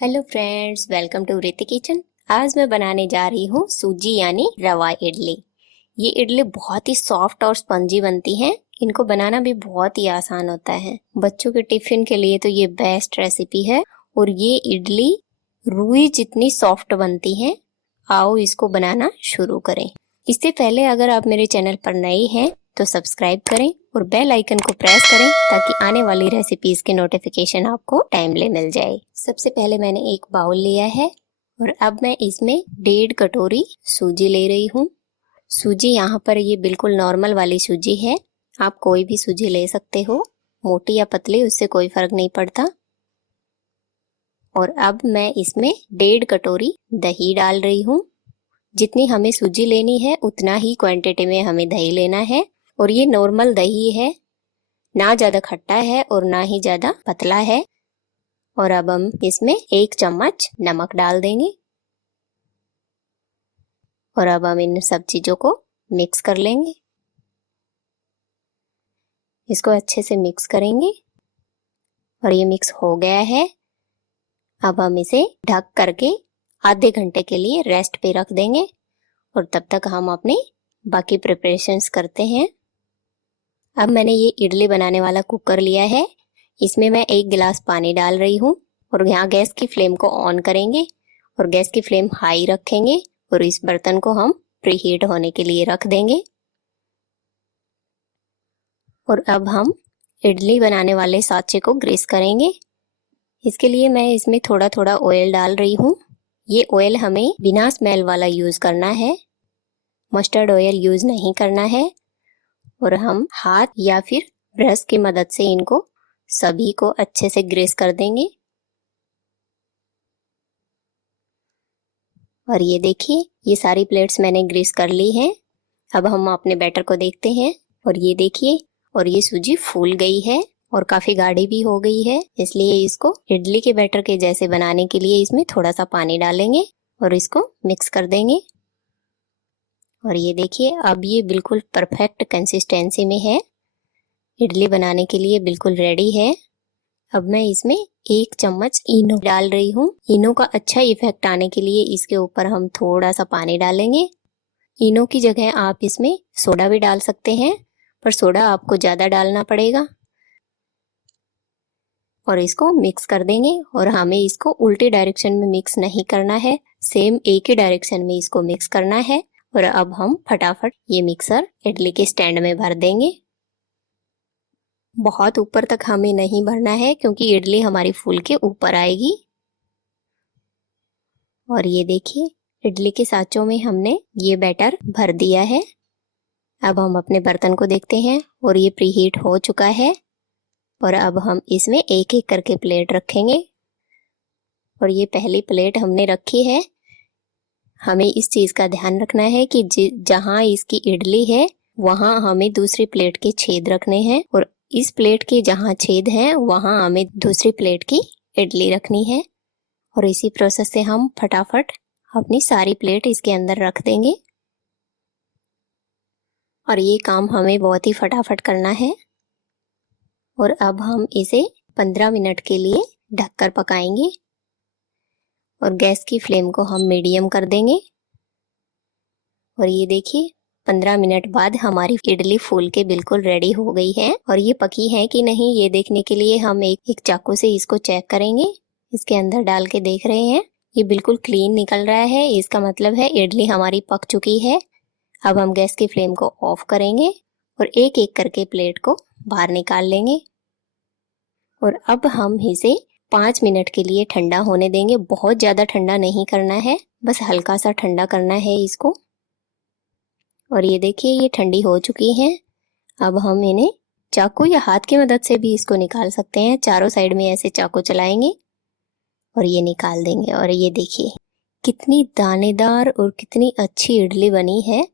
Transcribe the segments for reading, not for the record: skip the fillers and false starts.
Hello friends, welcome to रीति kitchen. आज मैं बनाने जा रही हूँ सूजी यानी रवा इडली। ये इडली बहुत ही सॉफ्ट और स्पंजी बनती हैं। इनको बनाना भी बहुत ही आसान होता है। बच्चों के टिफिन के लिए तो ये बेस्ट रेसिपी है। और ये इडली रुई जितनी सॉफ्ट बनती है। आओ इसको बनाना शुरू करें। इससे पहले अगर आप मेरे चैनल पर नए हैं तो सब्सक्राइब करें और बेल आइकन को प्रेस करें ताकि आने वाली रेसिपीज के नोटिफिकेशन आपको टाइमली मिल जाए। सबसे पहले मैंने एक बाउल लिया है और अब मैं इसमें 1.5 कटोरी सूजी ले रही हूँ। सूजी यहाँ पर ये बिल्कुल नॉर्मल वाली सूजी है। आप कोई भी सूजी ले सकते हो, मोटी या पतली उससे कोई फर्क नहीं पड़ता। और अब मैं इसमें 1.5 कटोरी दही डाल रही हूँ। जितनी हमें सूजी लेनी है उतना ही क्वांटिटी में हमें दही लेना है। और ये नॉर्मल दही है, ना ज्यादा खट्टा है और ना ही ज्यादा पतला है। और अब हम इसमें 1 चम्मच नमक डाल देंगे। और अब हम इन सब चीजों को मिक्स कर लेंगे। इसको अच्छे से मिक्स करेंगे और ये मिक्स हो गया है। अब हम इसे ढक करके आधे घंटे के लिए रेस्ट पे रख देंगे और तब तक हम अपने बाकी प्रिपरेशंस करते हैं। अब मैंने ये इडली बनाने वाला कुकर लिया है। इसमें मैं 1 गिलास पानी डाल रही हूँ और यहाँ गैस की फ्लेम को ऑन करेंगे और गैस की फ्लेम हाई रखेंगे और इस बर्तन को हम प्रीहीट होने के लिए रख देंगे। और अब हम इडली बनाने वाले साँचे को ग्रीस करेंगे। इसके लिए मैं इसमें थोड़ा थोड़ा ऑयल डाल रही हूँ। ये ऑयल हमें बिना स्मेल वाला यूज करना है, मस्टर्ड ऑयल यूज नहीं करना है। और हम हाथ या फिर ब्रश की मदद से इनको सभी को अच्छे से ग्रीस कर देंगे। और ये देखिए, ये सारी प्लेट्स मैंने ग्रीस कर ली हैं। अब हम अपने बैटर को देखते हैं और ये देखिए, और ये सूजी फूल गई है और काफी गाढ़ी भी हो गई है। इसलिए इसको इडली के बैटर के जैसे बनाने के लिए इसमें थोड़ा सा पानी डालेंगे और इसको मिक्स कर देंगे। और ये देखिए, अब ये बिल्कुल परफेक्ट कंसिस्टेंसी में है, इडली बनाने के लिए बिल्कुल रेडी है। अब मैं इसमें 1 चम्मच इनो डाल रही हूँ। इनो का अच्छा इफेक्ट आने के लिए इसके ऊपर हम थोड़ा सा पानी डालेंगे। इनो की जगह आप इसमें सोडा भी डाल सकते हैं, पर सोडा आपको ज्यादा डालना पड़ेगा। और इसको मिक्स कर देंगे और हमें इसको उल्टी डायरेक्शन में मिक्स नहीं करना है, सेम एक ही डायरेक्शन में इसको मिक्स करना है। और अब हम फटाफट ये मिक्सर इडली के स्टैंड में भर देंगे। बहुत ऊपर तक हमें नहीं भरना है क्योंकि इडली हमारी फूल के ऊपर आएगी। और ये देखिए, इडली के साँचों में हमने ये बैटर भर दिया है। अब हम अपने बर्तन को देखते हैं और ये प्रीहीट हो चुका है। और अब हम इसमें एक एक करके प्लेट रखेंगे। और ये पहली प्लेट हमने रखी है। हमें इस चीज का ध्यान रखना है कि जहां इसकी इडली है वहां हमें दूसरी प्लेट के छेद रखने हैं और इस प्लेट के जहां छेद हैं वहां हमें दूसरी प्लेट की इडली रखनी है। और इसी प्रोसेस से हम फटाफट अपनी सारी प्लेट इसके अंदर रख देंगे। और ये काम हमें बहुत ही फटाफट करना है। और अब हम इसे 15 मिनट के लिए ढककर पकाएंगे और गैस की फ्लेम को हम मीडियम कर देंगे। और ये देखिए, 15 मिनट बाद हमारी इडली फूल के बिल्कुल रेडी हो गई है। और ये पकी है कि नहीं ये देखने के लिए हम एक चाकू से इसको चेक करेंगे। इसके अंदर डाल के देख रहे हैं, ये बिल्कुल क्लीन निकल रहा है। इसका मतलब है इडली हमारी पक चुकी है। अब हम गैस की फ्लेम को ऑफ करेंगे और एक एक करके प्लेट को बाहर निकाल लेंगे। और अब हम इसे 5 मिनट के लिए ठंडा होने देंगे। बहुत ज्यादा ठंडा नहीं करना है, बस हल्का सा ठंडा करना है इसको। और ये देखिए, ये ठंडी हो चुकी हैं। अब हम इन्हें चाकू या हाथ की मदद से भी इसको निकाल सकते हैं। चारों साइड में ऐसे चाकू चलाएंगे और ये निकाल देंगे। और ये देखिए, कितनी दानेदार और कितनी अच्छी इडली बनी है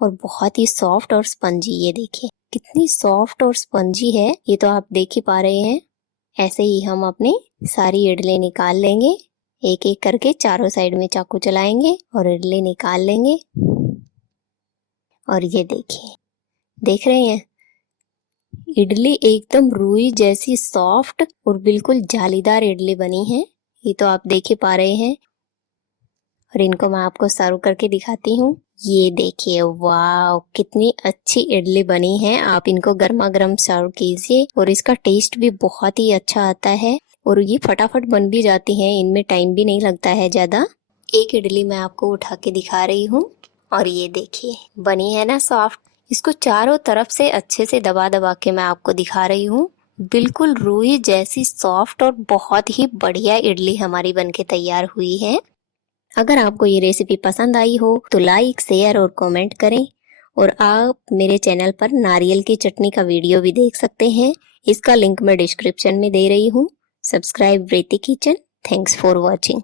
और बहुत ही सॉफ्ट और स्पंजी। ये देखिए कितनी सॉफ्ट और स्पंजी है, ये तो आप देख ही पा रहे हैं। ऐसे ही हम अपनी सारी इडली निकाल लेंगे। एक एक करके चारों साइड में चाकू चलाएंगे और इडली निकाल लेंगे। और ये देखिए, देख रहे हैं, इडली एकदम रुई जैसी सॉफ्ट और बिल्कुल जालीदार इडली बनी है। ये तो आप देख ही पा रहे हैं। और इनको मैं आपको सर्व करके दिखाती हूँ। ये देखिए, वाह कितनी अच्छी इडली बनी है। आप इनको गर्मा गर्म सर्व कीजिए और इसका टेस्ट भी बहुत ही अच्छा आता है और ये फटाफट बन भी जाती हैं, इनमें टाइम भी नहीं लगता है ज़्यादा। एक इडली मैं आपको उठा के दिखा रही हूँ और ये देखिए बनी है ना सॉफ्ट। इसको चारों तरफ से अच्छे से दबा दबा के मैं आपको दिखा रही हूँ। बिल्कुल रुई जैसी सॉफ्ट और बहुत ही बढ़िया इडली हमारी बनके तैयार हुई है। अगर आपको ये रेसिपी पसंद आई हो तो लाइक, शेयर और कमेंट करें। और आप मेरे चैनल पर नारियल की चटनी का वीडियो भी देख सकते हैं, इसका लिंक मैं डिस्क्रिप्शन में दे रही हूँ। Subscribe Preeti kitchen. Thanks for watching.